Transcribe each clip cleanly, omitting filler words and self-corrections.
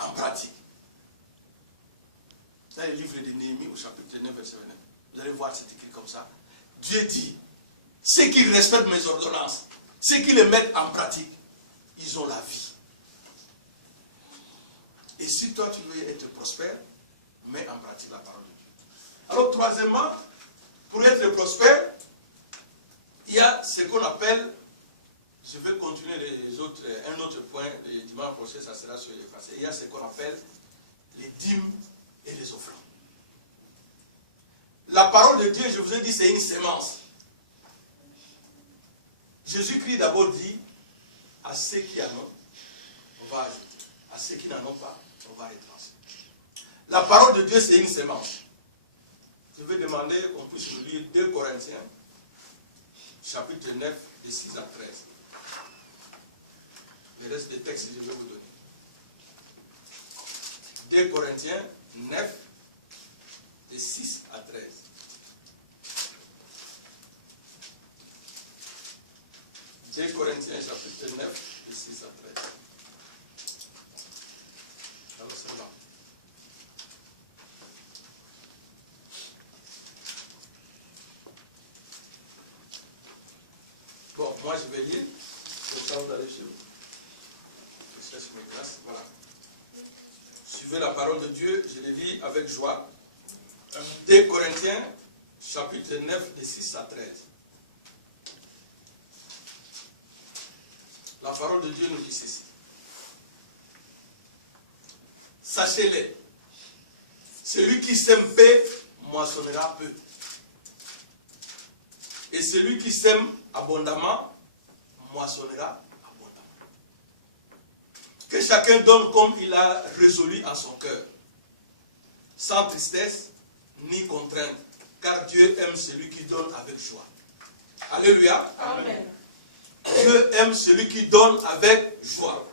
en pratique. Dans le livre de Néhémie au chapitre 9, verset 29, vous allez voir, c'est écrit comme ça. Dieu dit, ceux qui respectent mes ordonnances, ceux qui les mettent en pratique, ils ont la vie. Et si toi tu veux être prospère, mets en pratique la parole de Dieu. Alors troisièmement, pour être prospère, il y a ce qu'on appelle, je vais continuer un autre point, le dimanche prochain, ça sera sur les passés. Il y a ce qu'on appelle les dîmes et les offrandes. La parole de Dieu, je vous ai dit, c'est une sémence. Jésus-Christ d'abord dit, à ceux qui en ont, on va ajouter. À ceux qui n'en ont pas, on va retransmettre. La parole de Dieu, c'est une sémence. Je vais demander qu'on puisse nous lire 2 Corinthiens, chapitre 9, de 6 à 13. Le reste des textes, je vais vous donner. 2 Corinthiens 9, de 6 à 13. Deux Corinthiens, chapitre 9, de 6 à 13. Alors, c'est là. Bon, moi je vais lire. Comme ça, vous allez chez vous. Je cherche mes classes. Voilà. Suivez la parole de Dieu, je les lis avec joie. 2 Corinthiens, chapitre 9, de 6 à 13. La parole de Dieu nous dit ceci. Sachez-les, celui qui sème peu, moissonnera peu. Et celui qui sème abondamment, moissonnera abondamment. Que chacun donne comme il a résolu en son cœur, sans tristesse ni contrainte, car Dieu aime celui qui donne avec joie. Alléluia. Amen. Dieu aime celui qui donne avec joie.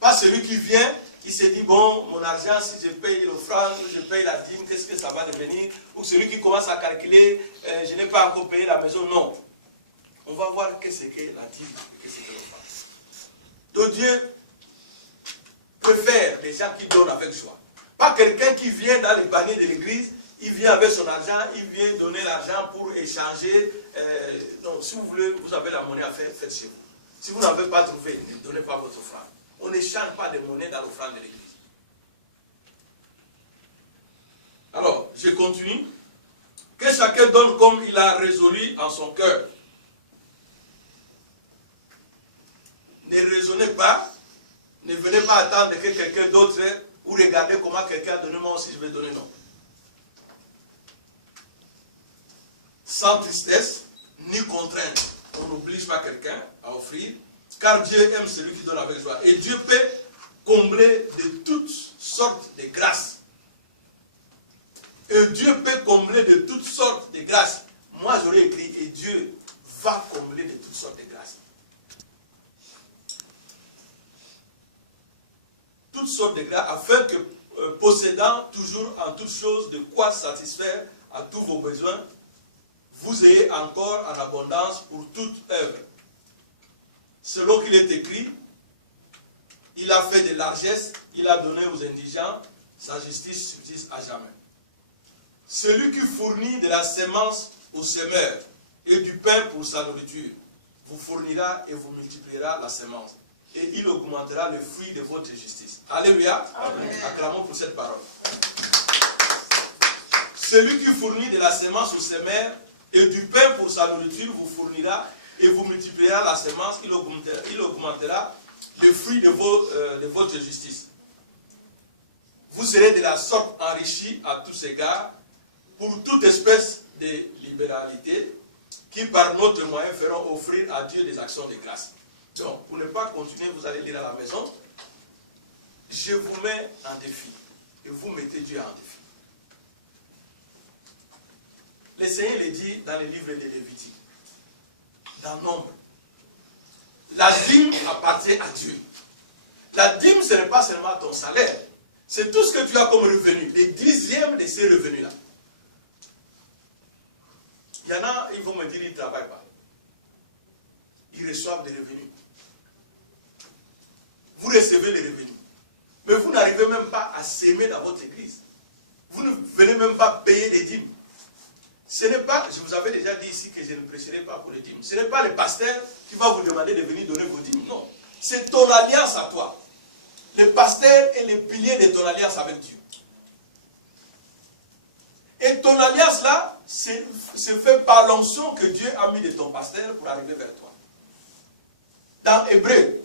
Pas celui qui vient, qui se dit, bon, mon argent, si je paye l'offrande, je paye la dîme, qu'est-ce que ça va devenir? Ou celui qui commence à calculer, je n'ai pas encore payé la maison. Non. On va voir qu'est-ce que la dîme et qu'est-ce que l'offrande. Donc Dieu préfère les gens qui donnent avec joie. Pas quelqu'un qui vient dans les paniers de l'église, il vient avec son argent, il vient donner l'argent pour échanger. Donc, si vous voulez, vous avez la monnaie à faire, faites chez vous. Si vous n'avez pas trouvé, ne donnez pas votre offrande. On n'échange pas de monnaie dans l'offrande de l'église. Alors, je continue. Que chacun donne comme il a résolu en son cœur. Ne raisonnez pas, ne venez pas attendre que quelqu'un d'autre, ou regardez comment quelqu'un a donné, moi aussi je vais donner, non. Sans tristesse, ni contrainte. On n'oblige pas quelqu'un à offrir, car Dieu aime celui qui donne avec joie. Et Dieu peut combler de toutes sortes de grâces. Et Dieu peut combler de toutes sortes de grâces. Moi j'aurais écrit, et Dieu va combler de toutes sortes de grâces. Toutes sortes de grâces, afin que, possédant toujours en toutes choses de quoi satisfaire à tous vos besoins, vous ayez encore en abondance pour toute œuvre. Selon qu'il est écrit, il a fait de largesses, il a donné aux indigents, sa justice subsiste à jamais. Celui qui fournit de la sémence au semeur et du pain pour sa nourriture, vous fournira et vous multipliera la sémence. Et il augmentera le fruit de votre justice. Alléluia. Amen. Acclamons pour cette parole. Celui qui fournit de la sémence au semeur et du pain pour sa nourriture vous fournira et vous multipliera la semence, il augmentera le fruit de votre justice. Vous serez de la sorte enrichis à tous égards pour toute espèce de libéralité qui par notre moyen feront offrir à Dieu des actions de grâce. Donc, pour ne pas continuer, vous allez lire à la maison. Je vous mets en défi et vous mettez Dieu en défi. Le Seigneur le dit dans le livre de Lévitique, dans Nombre. La dîme appartient à Dieu. La dîme, ce n'est pas seulement ton salaire. C'est tout ce que tu as comme revenu. Les dixièmes de ces revenus-là. Il y en a, ils vont me dire, ils ne travaillent pas. Ils reçoivent des revenus. Vous recevez les revenus. Mais vous n'arrivez n'arrivez même pas à s'aimer dans votre église. Vous ne venez même pas payer les dîmes. Ce n'est pas, je vous avais déjà dit ici que je ne prêcherai pas pour les dîmes. Ce n'est pas le pasteur qui va vous demander de venir donner vos dîmes. Non. C'est ton alliance à toi. Le pasteur est le pilier de ton alliance avec Dieu. Et ton alliance là, c'est fait par l'onction que Dieu a mis de ton pasteur pour arriver vers toi. Dans Hébreu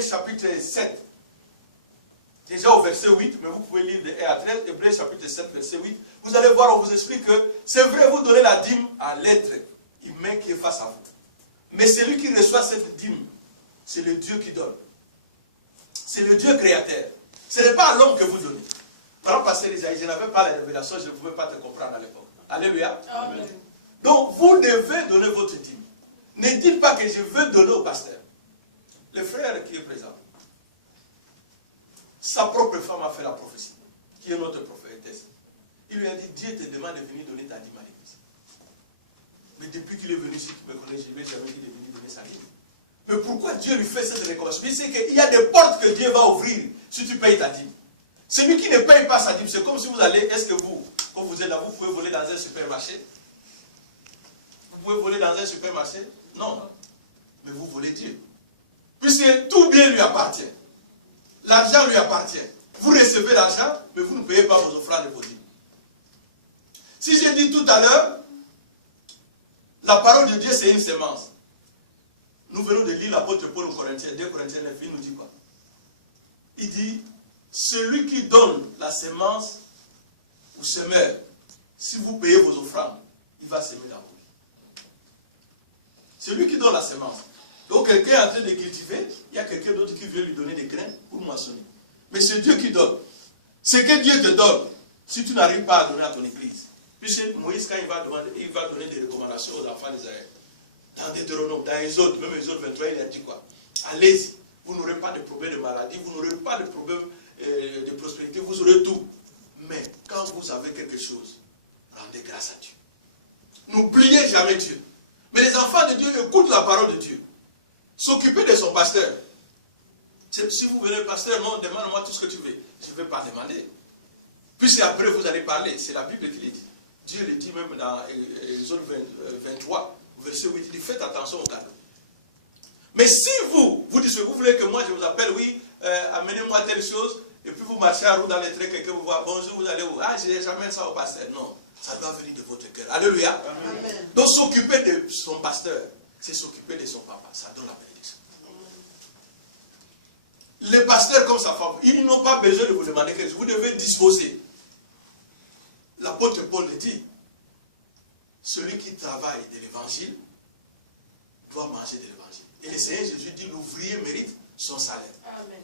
chapitre 7, déjà au verset 8, mais vous pouvez lire de 1 à 13, Hébreu chapitre 7, verset 8, vous allez voir, on vous explique que c'est vrai, vous donnez la dîme à l'être humain qui est face à vous. Mais celui qui reçoit cette dîme, c'est le Dieu qui donne. C'est le Dieu créateur. Ce n'est pas à l'homme que vous donnez. Par exemple, pasteur Isaïe, je n'avais pas la révélation, je ne pouvais pas te comprendre à l'époque. Alléluia. Amen. Donc, vous devez donner votre dîme. Ne dites pas que je veux donner au pasteur. Le frère qui est présent, sa propre femme a fait la prophétie, qui est notre prophétesse. Il lui a dit, Dieu te demande de venir donner ta dîme à l'église. Mais depuis qu'il est venu, si tu me connais, je ne lui ai jamais dit de venir donner sa dîme. Mais pourquoi Dieu lui fait cette recommandation? Il sait qu'il y a des portes que Dieu va ouvrir si tu payes ta dîme. Celui qui ne paye pas sa dîme, c'est comme si vous allez, est-ce que vous, quand vous êtes là, vous pouvez voler dans un supermarché? Vous pouvez voler dans un supermarché? Non. Mais vous volez Dieu. Puisque tout bien lui appartient. L'argent lui appartient. Vous recevez l'argent, mais vous ne payez pas vos offrandes et vos dîmes. Si j'ai dit tout à l'heure, la parole de Dieu c'est une sémence. Nous venons de lire l'apôtre Paul aux Corinthiens, 2 Corinthiens 9, il nous dit quoi? Il dit, celui qui donne la sémence ou semeur, si vous payez vos offrandes, il va s'aimer dans vous. Celui qui donne la sémence. Donc quelqu'un est en train de cultiver, il y a quelqu'un d'autre qui veut lui donner des grains pour moissonner. Mais c'est Dieu qui donne. Ce que Dieu te donne, si tu n'arrives pas à donner à ton église. Puisque Moïse, quand il va donner des recommandations aux enfants d'Israël, dans Deutéronome, dans Exode, même Exode 23, il a dit quoi? Allez-y, vous n'aurez pas de problème de maladie, vous n'aurez pas de problème de prospérité, vous aurez tout. Mais quand vous avez quelque chose, rendez grâce à Dieu. N'oubliez jamais Dieu. Mais les enfants de Dieu écoutent la parole de Dieu. S'occuper de son pasteur. Si vous venez, pasteur, non, demande-moi tout ce que tu veux. Je ne vais pas demander. Puis après, vous allez parler. C'est la Bible qui le dit. Dieu le dit même dans Exode 23, verset 8. Il dit, faites attention au cadeau. Mais si vous dites, vous voulez que moi je vous appelle, oui, amenez-moi telle chose, et puis vous marchez à roue dans les trains, quelqu'un vous voit, bonjour, vous allez où? Ah, je n'ai jamais ça au pasteur. Non, ça doit venir de votre cœur. Alléluia. Amen. Donc s'occuper de son pasteur, c'est s'occuper de son papa. Ça donne la bénédiction. Les pasteurs comme sa femme, ils n'ont pas besoin de vous demander quelque chose. Vous devez disposer. L'apôtre Paul le dit. Celui qui travaille de l'évangile doit manger de l'évangile. Et le Seigneur Jésus dit, l'ouvrier mérite son salaire. Amen.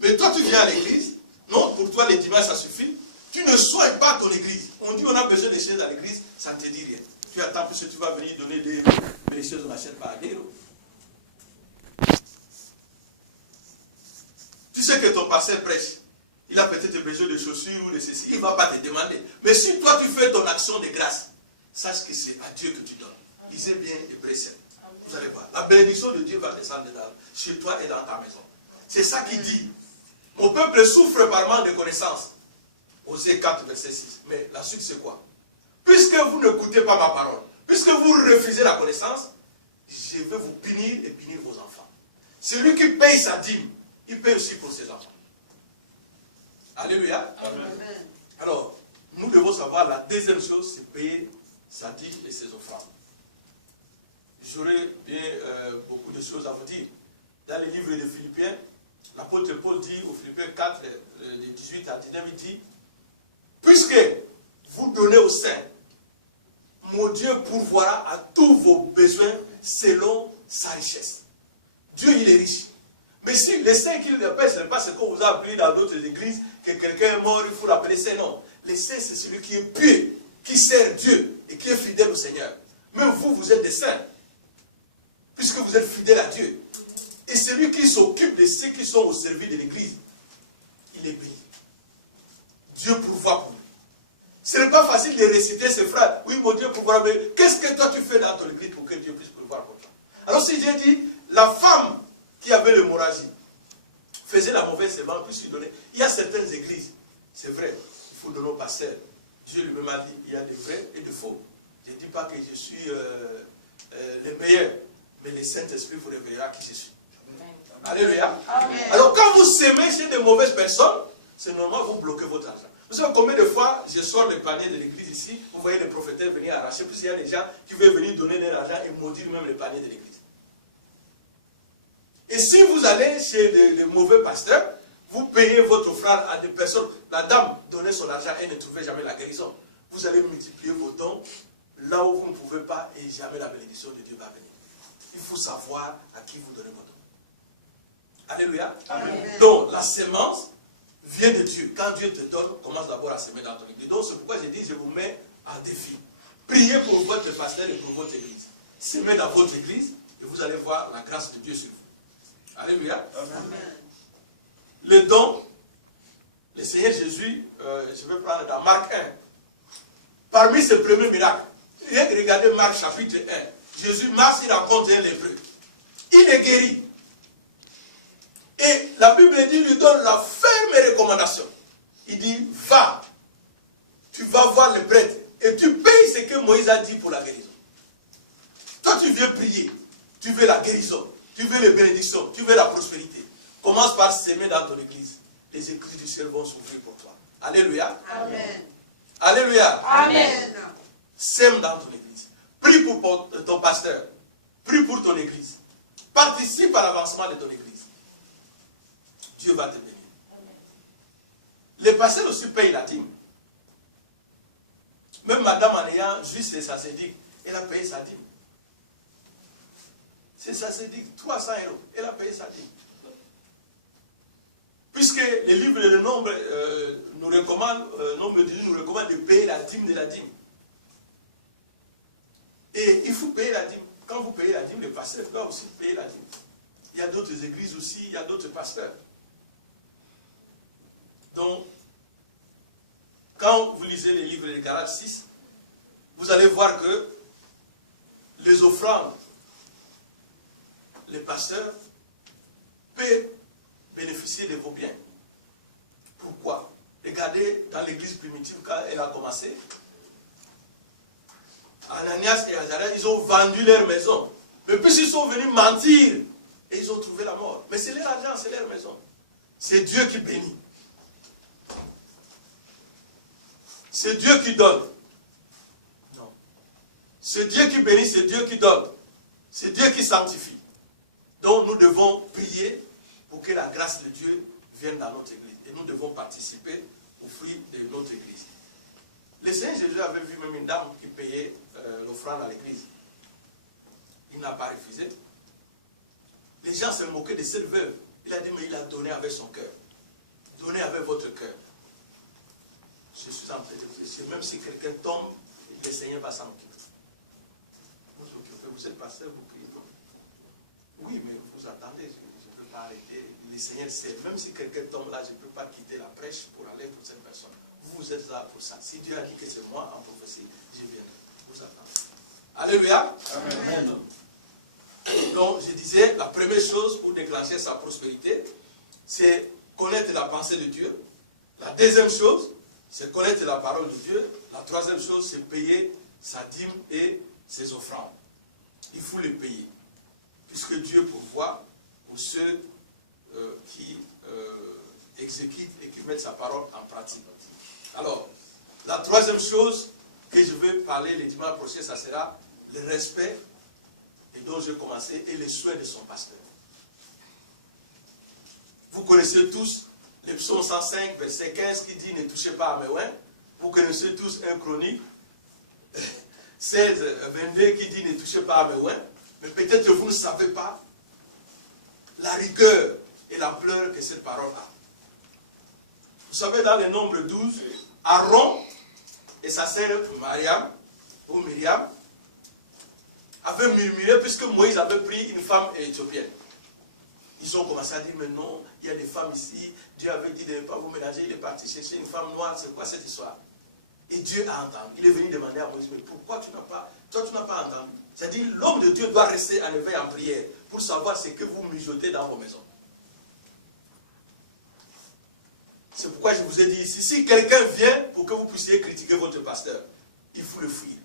Mais toi tu viens à l'église, non, pour toi les dimanches ça suffit. Tu ne soignes pas ton église. On dit on a besoin de choses à l'église, ça ne te dit rien. Tu attends que tu vas venir donner des choses, on n'achète pas à guéro. Tu sais que ton pasteur prêche. Il a peut-être besoin de chaussures ou de ceci. Il ne va pas te demander. Mais si toi tu fais ton action de grâce, sache que c'est à Dieu que tu donnes. Lisez bien Hébreu 7. Vous allez voir. La bénédiction de Dieu va descendre chez toi et dans ta maison. C'est ça qu'il dit. Mon peuple souffre par manque de connaissance. Osée 4, verset 6. Mais la suite c'est quoi? Puisque vous n'écoutez pas ma parole, puisque vous refusez la connaissance, je vais vous punir et punir vos enfants. Celui qui paye sa dîme, il paye aussi pour ses enfants. Alléluia. Amen. Alors, nous devons savoir la deuxième chose, c'est payer sa dîme et ses offrandes. J'aurais bien beaucoup de choses à vous dire. Dans le livre de Philippiens, l'apôtre Paul dit au Philippiens 4, de 18 à 19, il dit, puisque vous donnez aux saints, mon Dieu pourvoira à tous vos besoins selon sa richesse. Dieu, il est riche. Mais si les saints qu'il appelle, ce n'est pas ce qu'on vous a appris dans d'autres églises, que quelqu'un est mort, il faut l'appeler saint, non. Les saints, c'est celui qui est pieux, qui sert Dieu et qui est fidèle au Seigneur. Même vous, vous êtes des saints, puisque vous êtes fidèles à Dieu. Et celui qui s'occupe de ceux qui sont au service de l'église, il est béni. Dieu pourvoit pour lui. Ce n'est pas facile de réciter ces phrases. Oui, mon Dieu pourvoira, mais qu'est-ce que toi tu fais dans ton église pour que Dieu puisse pourvoir pour toi? Alors si j'ai dit, la femme qui avait l'hémorragie, faisait la mauvaise semence, puis il donnait. Il y a certaines églises, c'est vrai, il faut donner au pasteur. Dieu lui-même a dit, il y a des vrais et des faux. Je ne dis pas que je suis le meilleur, mais le Saint-Esprit vous révélera qui je suis. Alléluia. Amen. Alors quand vous s'aimez chez de mauvaises personnes, c'est normal, vous bloquez votre argent. Vous savez combien de fois je sors le panier de l'église ici, vous voyez les prophétaires venir arracher, puis il y a des gens qui veulent venir donner leur argent et maudire même le panier de l'église. Et si vous allez chez les mauvais pasteurs, vous payez votre offrande à des personnes, la dame donnait son argent et ne trouvait jamais la guérison. Vous allez multiplier vos dons là où vous ne pouvez pas et jamais la bénédiction de Dieu va venir. Il faut savoir à qui vous donnez vos dons. Alléluia. Amen. Donc la sémence vient de Dieu. Quand Dieu te donne, commence d'abord à semer dans ton église. Donc c'est pourquoi j'ai dit, je vous mets en défi. Priez pour votre pasteur et pour votre église. Semez dans votre église et vous allez voir la grâce de Dieu sur vous. Alléluia. Amen. Le don, le Seigneur Jésus, je vais prendre dans Marc 1. Parmi ses premiers miracles, regardez Marc chapitre 1. Jésus marche, il rencontre un lépreux. Il est guéri. Et la Bible dit, lui donne la ferme recommandation. Il dit, va, tu vas voir le prêtre et tu payes ce que Moïse a dit pour la guérison. Toi, tu viens prier, tu veux la guérison, tu veux les bénédictions, tu veux la prospérité. Commence par s'aimer dans ton église. Les écrits du ciel vont s'ouvrir pour toi. Alléluia. Amen. Alléluia. Amen. Sème dans ton église. Prie pour ton pasteur. Prie pour ton église. Participe à l'avancement de ton église. Dieu va te bénir. Les pasteurs aussi payent la dîme. Même madame en ayant juste les sacerdiques, elle a payé sa dîme. C'est sacerdique, 300 €. Elle a payé sa dîme. Puisque les livres de nombre nous recommandent, nous recommande de payer la dîme de la dîme. Et il faut payer la dîme. Quand vous payez la dîme, les pasteurs doivent aussi payer la dîme. Il y a d'autres églises aussi, il y a d'autres pasteurs. Donc, quand vous lisez les livres de Galates 6, vous allez voir que les offrandes, les pasteurs peuvent bénéficier de vos biens. Pourquoi? Regardez dans l'église primitive quand elle a commencé. Ananias et Azaria, ils ont vendu leur maison. Mais puis ils sont venus mentir et ils ont trouvé la mort. Mais c'est leur argent, c'est leur maison. C'est Dieu qui bénit. C'est Dieu qui donne. Non. C'est Dieu qui bénit, c'est Dieu qui donne. C'est Dieu qui sanctifie. Donc nous devons prier pour que la grâce de Dieu vienne dans notre église. Et nous devons participer au fruit de notre église. Le Seigneur Jésus avait vu même une dame qui payait l'offrande à l'église. Il n'a pas refusé. Les gens se moquaient de cette veuve. Il a dit, mais il a donné avec son cœur. Donnez avec votre cœur. Je suis en train de réfléchir. Même si quelqu'un tombe, le Seigneur va s'en occuper. Vous vous occupez, vous êtes pasteur, vous priez. Oui, mais vous attendez, je ne peux pas arrêter. Le Seigneur sait, même si quelqu'un tombe là, je ne peux pas quitter la prêche pour aller pour cette personne. Vous êtes là pour ça. Si Dieu a dit que c'est moi en prophétie, je viens. Vous attendez. Alléluia. Amen. Donc, je disais, la première chose pour déclencher sa prospérité, c'est connaître la pensée de Dieu. La deuxième chose, c'est connaître la parole de Dieu. La troisième chose, c'est payer sa dîme et ses offrandes. Il faut les payer. Puisque Dieu pourvoit pour ceux qui exécutent et qui mettent sa parole en pratique. Alors, la troisième chose que je vais parler le dimanche prochain, ça sera le respect, et dont je vais commencer, et les souhaits de son pasteur. Vous connaissez tous le psaume 105, verset 15, qui dit « Ne touchez pas à mes oins ». Vous connaissez tous un chronique 16, 22, qui dit « Ne touchez pas à mes oins ». Mais peut-être que vous ne savez pas la rigueur et l'ampleur que cette parole a. Vous savez, dans le nombre 12, Aaron et sa sœur Myriam avaient murmuré puisque Moïse avait pris une femme éthiopienne. Ils ont commencé à dire, mais non, il y a des femmes ici, Dieu avait dit de ne pas vous mélanger, il est parti chercher une femme noire, c'est quoi cette histoire? Et Dieu a entendu. Il est venu demander à Moïse, mais pourquoi tu n'as pas entendu? C'est-à-dire, l'homme de Dieu doit rester en éveil en prière pour savoir ce que vous mijotez dans vos maisons. C'est pourquoi je vous ai dit ici, si quelqu'un vient pour que vous puissiez critiquer votre pasteur, il faut le fuir.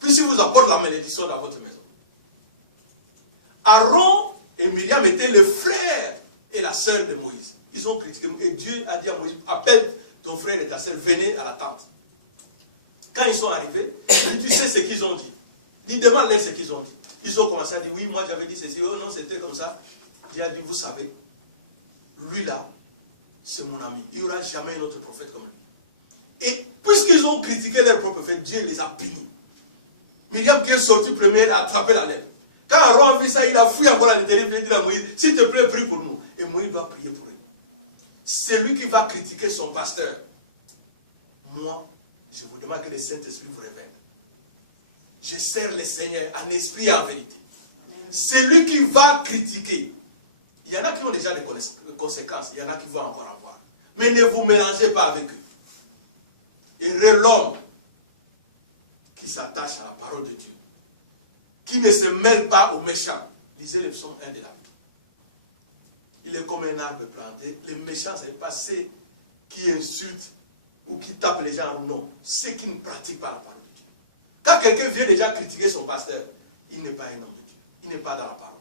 Puis si vous apporte la malédiction dans votre maison. Aaron et Myriam étaient les frères et la sœur de Moïse. Ils ont critiqué. Et Dieu a dit à Moïse, appelle ton frère et ta sœur, venez à la tente. Quand ils sont arrivés, tu sais ce qu'ils ont dit. Il demande-leur ce qu'ils ont dit. Ils ont commencé à dire, oui, moi j'avais dit ceci, oh non, c'était comme ça. Dieu a dit, vous savez, lui là, c'est mon ami. Il n'y aura jamais un autre prophète comme lui. Et puisqu'ils ont critiqué leur propre prophète, Dieu les a punis. Myriam qui est sortie première a attrapé la lèvre. Quand Aaron a vu ça, il a fui encore à l'intérieur, il a dit à Moïse, s'il te plaît, prie pour nous. Et Moïse doit prier pour eux. C'est lui qui va critiquer son pasteur. Moi, je vous demande que le Saint-Esprit vous révèle. Je sers le Seigneur en esprit et en vérité. C'est lui qui va critiquer. Il y en a qui ont déjà des conséquences, il y en a qui vont encore avoir. Mais ne vous mélangez pas avec eux. Et l'homme qui s'attache à la parole de Dieu, qui ne se mêle pas aux méchants. Lisez le psaume 1 de la Bible. Il est comme un arbre planté. Les méchants, ce n'est pas ceux qui insultent ou qui tapent les gens. Non, ceux qui ne pratiquent pas la parole de Dieu. Quand quelqu'un vient déjà critiquer son pasteur, il n'est pas un homme de Dieu. Il n'est pas dans la parole.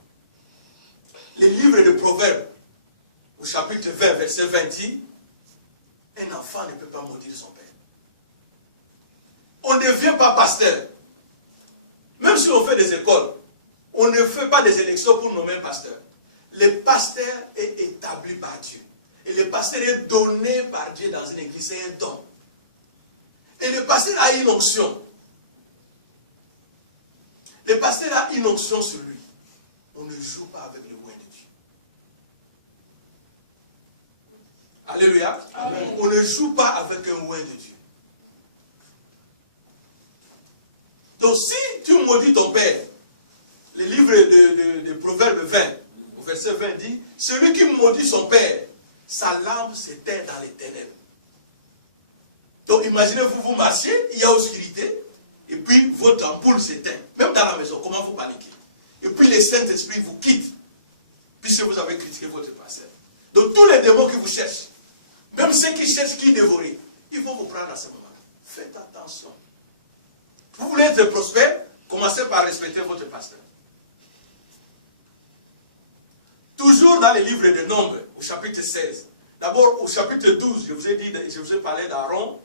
Les livres de Proverbes, au chapitre 20, verset 20, dit, un enfant ne peut pas maudire son père. On ne devient pas pasteur. Même si on fait des écoles, on ne fait pas des élections pour nommer un pasteur. Le pasteur est établi par Dieu. Et le pasteur est donné par Dieu dans une église. C'est un don. Et le pasteur a une onction. Le pasteur a une onction sur lui. On ne joue pas avec le oint de Dieu. Alléluia. Amen. On ne joue pas avec un oint de Dieu. Donc si tu maudis ton père, le livre de Proverbes 20, au verset 20 dit, celui qui maudit son père, sa lampe s'éteint dans les ténèbres. Donc imaginez-vous, vous marchez, il y a obscurité, et puis votre ampoule s'éteint. Même dans la maison, comment vous paniquez? Et puis le Saint-Esprit vous quitte, puisque vous avez critiqué votre pasteur. Donc tous les démons qui vous cherchent, même ceux qui cherchent qui dévorer, ils vont vous prendre à ce moment-là. Faites attention. Vous voulez être prospère, commencez par respecter votre pasteur. Toujours dans les livres de Nombres, au chapitre 16. D'abord, au chapitre 12, je vous ai parlé d'Aaron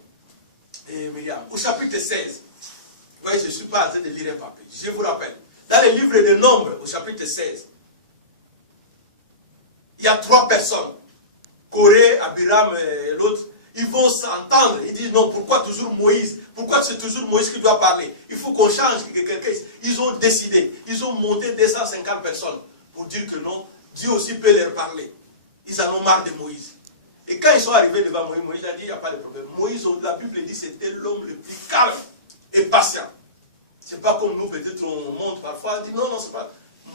et Myriam. Au chapitre 16, vous voyez, je ne suis pas en train de lire un papier. Je vous rappelle. Dans les livres de Nombres, au chapitre 16, il y a 3 personnes. Corée, Abiram et l'autre. Ils vont s'entendre. Ils disent non, pourquoi toujours Moïse? Pourquoi c'est toujours Moïse qui doit parler? Il faut qu'on change quelqu'un. Ils ont décidé. Ils ont monté 250 personnes pour dire que non, Dieu aussi peut leur parler. Ils en ont marre de Moïse. Et quand ils sont arrivés devant Moïse, Moïse a dit, il n'y a pas de problème. Moïse, la Bible dit, c'était l'homme le plus calme et patient. Ce n'est pas comme nous, peut-être on monte parfois, on dit non, non, c'est pas.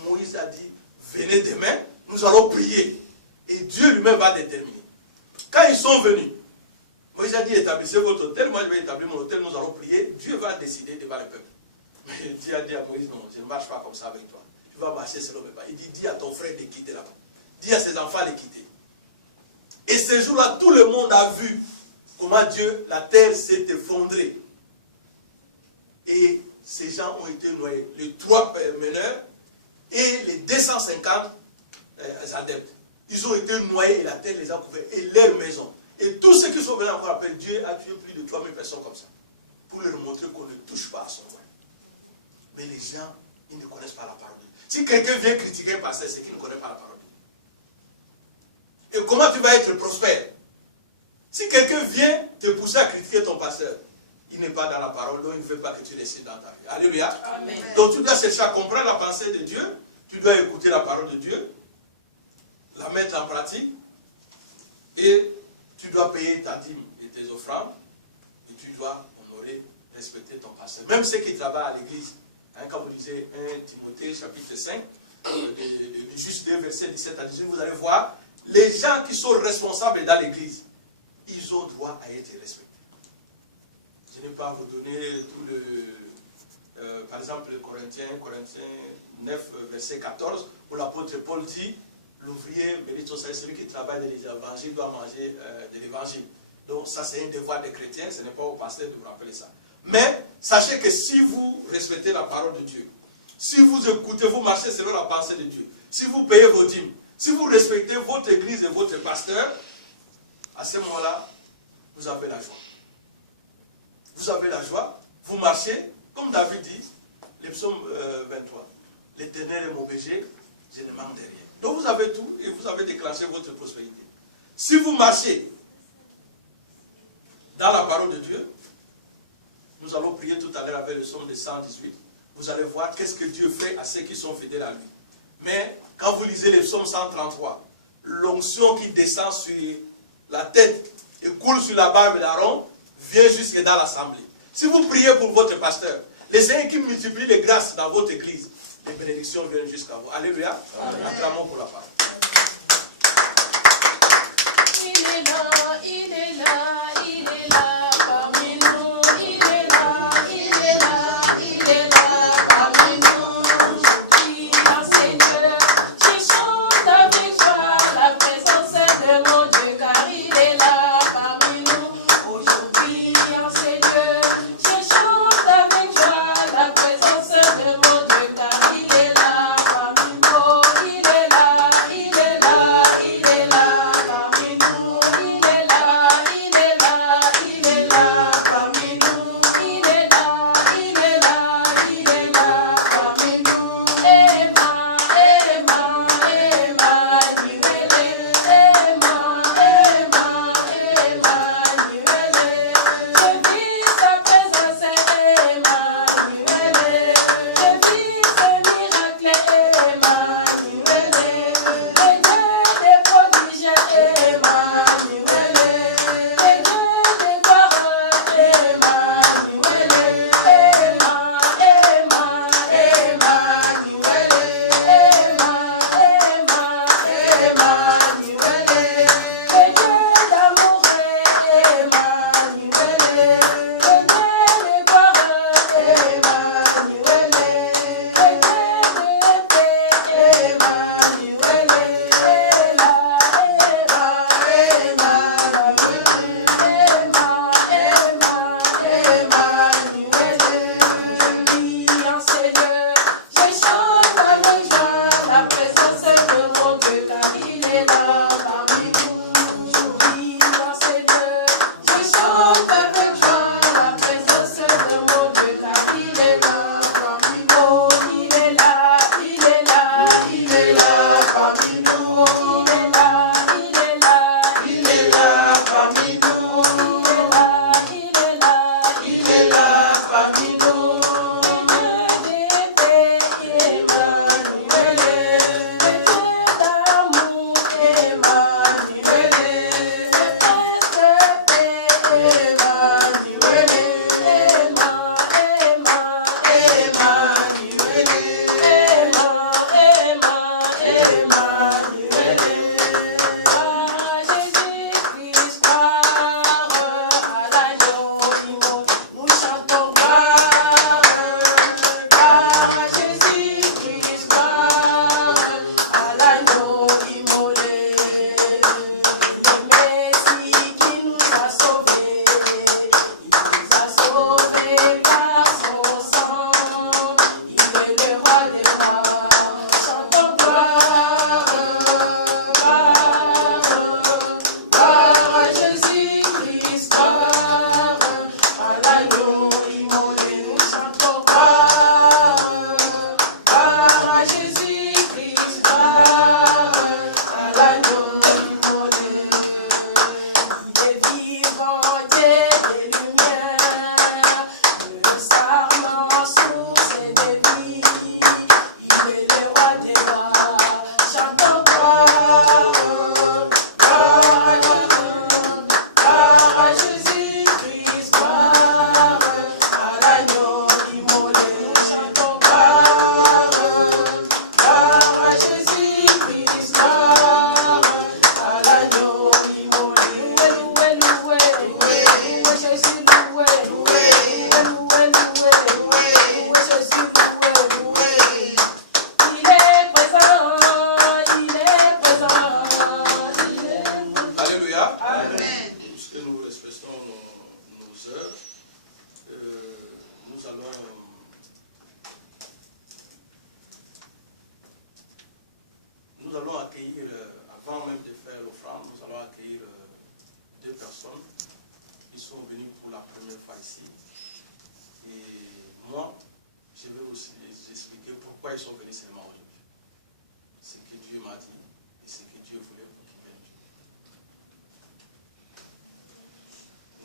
Moïse a dit, venez demain, nous allons prier. Et Dieu lui-même va déterminer. Quand ils sont venus, Moïse a dit, établissez votre hôtel, moi je vais établir mon hôtel, nous allons prier, Dieu va décider devant le peuple. Mais Dieu a dit à Moïse, non, je ne marche pas comme ça avec toi. Tu vas marcher selon mes pas. Il dit, dis à ton frère de quitter là-bas. Dis à ses enfants de quitter. Et ce jour-là, tout le monde a vu comment Dieu, la terre s'est effondrée. Et ces gens ont été noyés. Les 3 meneurs et les 250 adeptes. Ils ont été noyés et la terre les a couverts. Et leurs maisons. Et tous ceux qui sont venus encore après, Dieu a tué plus de 3000 personnes comme ça. Pour leur montrer qu'on ne touche pas à son roi. Mais les gens, ils ne connaissent pas la parole de Dieu. Si quelqu'un vient critiquer un pasteur, c'est qu'il ne connaît pas la parole de Dieu. Et comment tu vas être prospère? Si quelqu'un vient te pousser à critiquer ton pasteur, il n'est pas dans la parole, donc il ne veut pas que tu décides dans ta vie. Alléluia. Amen. Donc tu dois chercher à comprendre la pensée de Dieu, tu dois écouter la parole de Dieu, la mettre en pratique, et tu dois payer ta dîme et tes offrandes, et tu dois honorer, respecter ton pasteur. Même ceux qui travaillent à l'église, hein, comme vous lisez 1 Timothée chapitre 5, juste 2 versets 17 à 18, vous allez voir, les gens qui sont responsables dans l'église, ils ont droit à être respectés. Je n'ai pas à vous donner tout le... par exemple, Corinthiens 9, verset 14, où l'apôtre Paul dit, l'ouvrier, celui qui travaille dans les évangiles doit manger de l'évangile. Donc ça c'est un devoir des chrétiens, ce n'est pas au pasteur de vous rappeler ça. Mais sachez que si vous respectez la parole de Dieu, si vous écoutez, vous marchez selon la pensée de Dieu, si vous payez vos dîmes, si vous respectez votre église et votre pasteur, à ce moment-là, vous avez la joie. Vous avez la joie, vous marchez, comme David dit, le psaume 23, l'Éternel est mon berger, je ne manque de rien. Donc vous avez tout et vous avez déclenché votre prospérité. Si vous marchez dans la parole de Dieu, nous allons prier tout à l'heure avec le psaume de 118, vous allez voir qu'est-ce que Dieu fait à ceux qui sont fidèles à lui. Mais quand vous lisez le psaume 133, l'onction qui descend sur la tête et coule sur la barbe d'Aaron vient jusque dans l'assemblée. Si vous priez pour votre pasteur, les Seigneurs qui multiplient les grâces dans votre église, les bénédictions viennent jusqu'à vous. Alléluia. Acclamons pour la parole. Il est là, il est là, il est là parmi nous. Il est là, il est là, il est là parmi nous. Je prie Seigneur, je chante avec joie la présence de mon Dieu, car il est là parmi nous. Aujourd'hui, Seigneur, je chante avec joie la présence de mon Dieu, car il est là parmi nous. Il est là, il est là, il est là parmi nous. Il est là. sont venus pour la première fois ici. Et moi, je vais aussi les expliquer pourquoi ils sont venus seulement aujourd'hui. Ce que Dieu m'a dit et ce que Dieu voulait pour qu'ils viennent.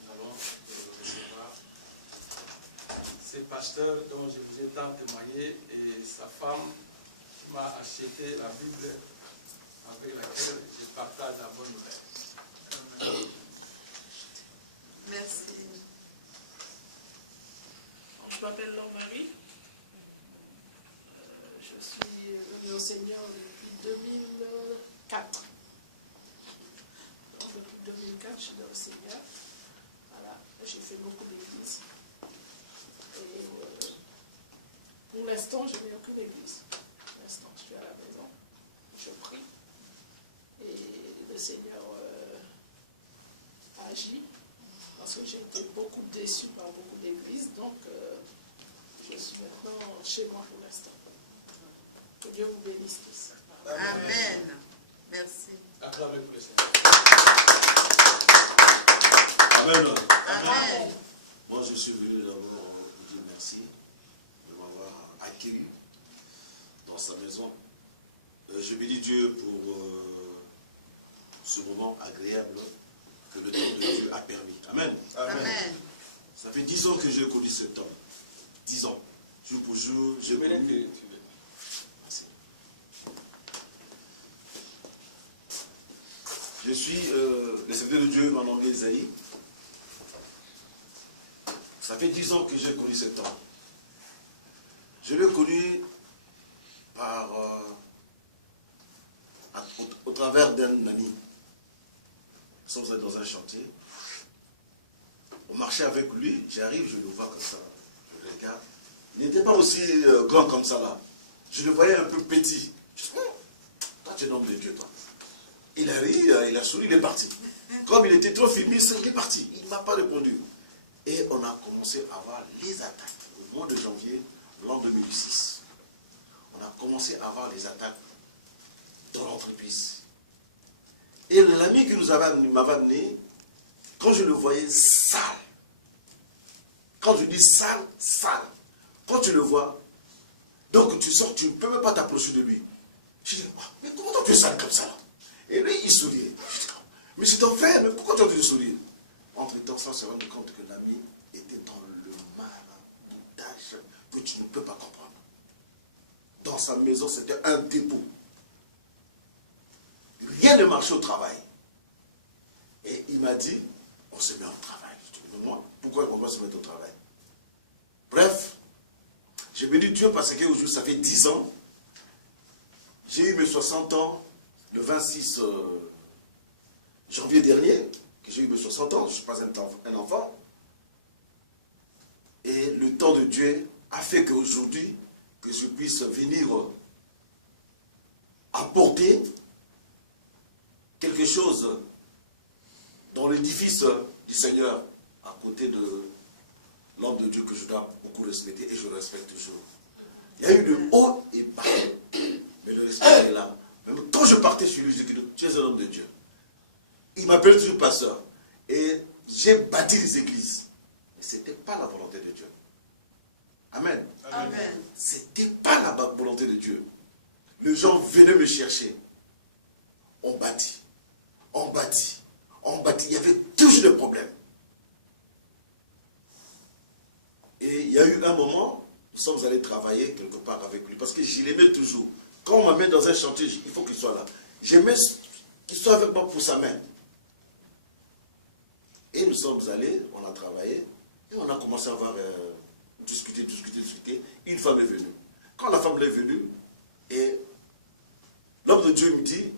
Nous allons recevoir ce pasteur dont je vous ai tant témoigné et sa femme qui m'a acheté la Bible avec laquelle je partage la bonne nouvelle. Merci. Je m'appelle Laure-Marie. Je suis venue au Seigneur depuis 2004. Donc, depuis 2004, je suis dans le Seigneur. Voilà, j'ai fait beaucoup d'églises. Et pour l'instant, je n'ai aucune église. Pour l'instant, je suis à la maison. Je prie. Et le Seigneur agit. Parce que j'ai été beaucoup déçue par beaucoup d'églises. Donc, je suis maintenant chez moi pour l'instant. Que Dieu vous bénisse tous. Amen. Merci. Acclamez pour le Seigneur. Amen. Amen. Moi, je suis venu d'abord vous dire merci de m'avoir accueilli dans sa maison. Je bénis Dieu pour ce moment agréable que le temps de Dieu a permis. Amen. Amen. Ça fait 10 ans que j'ai connu cet homme. 10 ans. Jour pour jour, j'ai connu. Merci. Je suis le serviteur de Dieu en anglais Isaïe. Ça fait 10 ans que j'ai connu cet homme. Je l'ai connu par, au travers d'un ami. Nous sommes allés dans un chantier. On marchait avec lui, j'arrive, je le vois comme ça. Je le regarde. Il n'était pas aussi grand comme ça là. Je le voyais un peu petit. Je dis, toi tu es un homme de Dieu, toi. Il a ri, il a souri, il est parti. Comme il était trop fumiste, il est parti. Il ne m'a pas répondu. Et on a commencé à avoir les attaques. Au mois de janvier, l'an 2006. On a commencé à avoir les attaques dans l'entreprise. Et l'ami qui m'avait amené, quand je le voyais sale, quand je dis sale, sale, quand tu le vois, donc tu sors, tu ne peux même pas t'approcher de lui. Je dis, mais comment tu es sale comme ça là? Et lui, il souriait. Je dis, mais c'est ton frère, mais pourquoi tu as dû sourire? Entre-temps, ça, on s'est rendu compte que l'ami était dans le maraboutage que tu ne peux pas comprendre. Dans sa maison, c'était un dépôt. Rien ne marchait au travail. Et il m'a dit, on se met au travail. Je dis, mais moi, pourquoi on va se mettre au travail? Bref, j'ai béni Dieu parce qu'aujourd'hui, ça fait 10 ans. J'ai eu mes 60 ans le 26 janvier dernier, que j'ai eu mes 60 ans, je ne suis pas un enfant. Et le temps de Dieu a fait qu'aujourd'hui, que je puisse venir apporter quelque chose dans l'édifice du Seigneur, à côté de l'homme de Dieu que je dois beaucoup respecter et je respecte toujours. Il y a eu de haut et bas, mais le respect est là. Même quand je partais sur lui, je dis que tu es un homme de Dieu. Il m'appelle toujours pasteur. Et j'ai bâti des églises. Mais ce n'était pas la volonté de Dieu. Amen. Amen. Ce n'était pas la volonté de Dieu. Les gens venaient me chercher. On bâtit. On bâtit. On bâtit. Il y avait toujours des problèmes. Et il y a eu un moment, nous sommes allés travailler quelque part avec lui. Parce que je l'aimais toujours. Quand on me met dans un chantier, il faut qu'il soit là. J'aimais qu'il soit avec moi pour sa main. Et nous sommes allés, on a travaillé, et on a commencé à avoir discuté. Une femme est venue. Quand la femme est venue, et l'homme de Dieu me dit,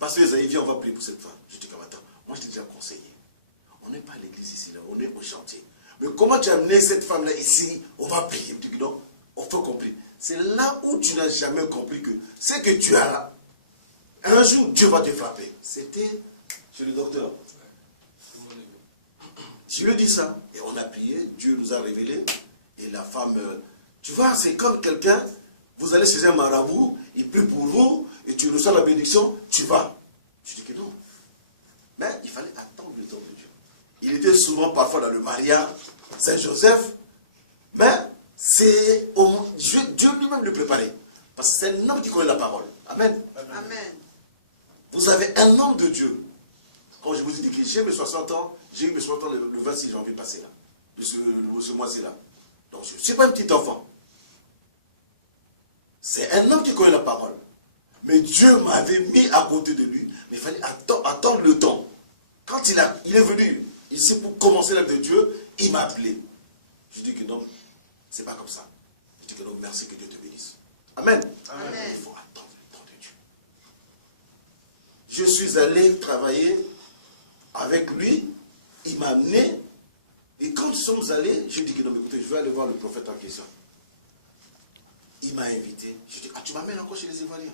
pasteur Isaïe, viens, on va prier pour cette femme. Je dis, attends, moi je t'ai déjà conseillé. On n'est pas à l'église ici, là, on est au chantier. Mais comment tu as amené cette femme-là ici, on va prier. Je dis, non, on fait compris. C'est là où tu n'as jamais compris que ce que tu as là, un jour, Dieu va te frapper. C'était chez le docteur. Je lui ai dit ça, et on a prié, Dieu nous a révélé, et la femme, tu vois, c'est comme quelqu'un, vous allez chez un marabout, il prie pour vous, et tu reçois la bénédiction, tu vas. Je dis que non. Mais il fallait attendre le temps de Dieu. Il était souvent parfois dans le Maria, Saint-Joseph, mais c'est Dieu lui-même le préparait. Parce que c'est un homme qui connaît la parole. Amen. Amen. Vous avez un homme de Dieu. Quand je vous ai dit que j'ai mes 60 ans, j'ai eu mes 60 ans le 26 janvier passé là. Ce mois-ci là. Donc je ne suis pas un petit enfant. C'est un homme qui connaît la parole. Mais Dieu m'avait mis à côté de lui. Mais il fallait attendre le temps. Quand il est venu ici pour commencer l'œuvre de Dieu, il m'a appelé. Je dis que non, c'est pas comme ça. Je dis que non, merci, que Dieu te bénisse. Amen. Amen. Il faut attendre le temps de Dieu. Je suis allé travailler avec lui. Il m'a amené. Et quand nous sommes allés, je dis que non, mais écoutez, je vais aller voir le prophète en question. Il m'a invité. Je dis, ah, tu m'amènes encore chez les Ivoiriens?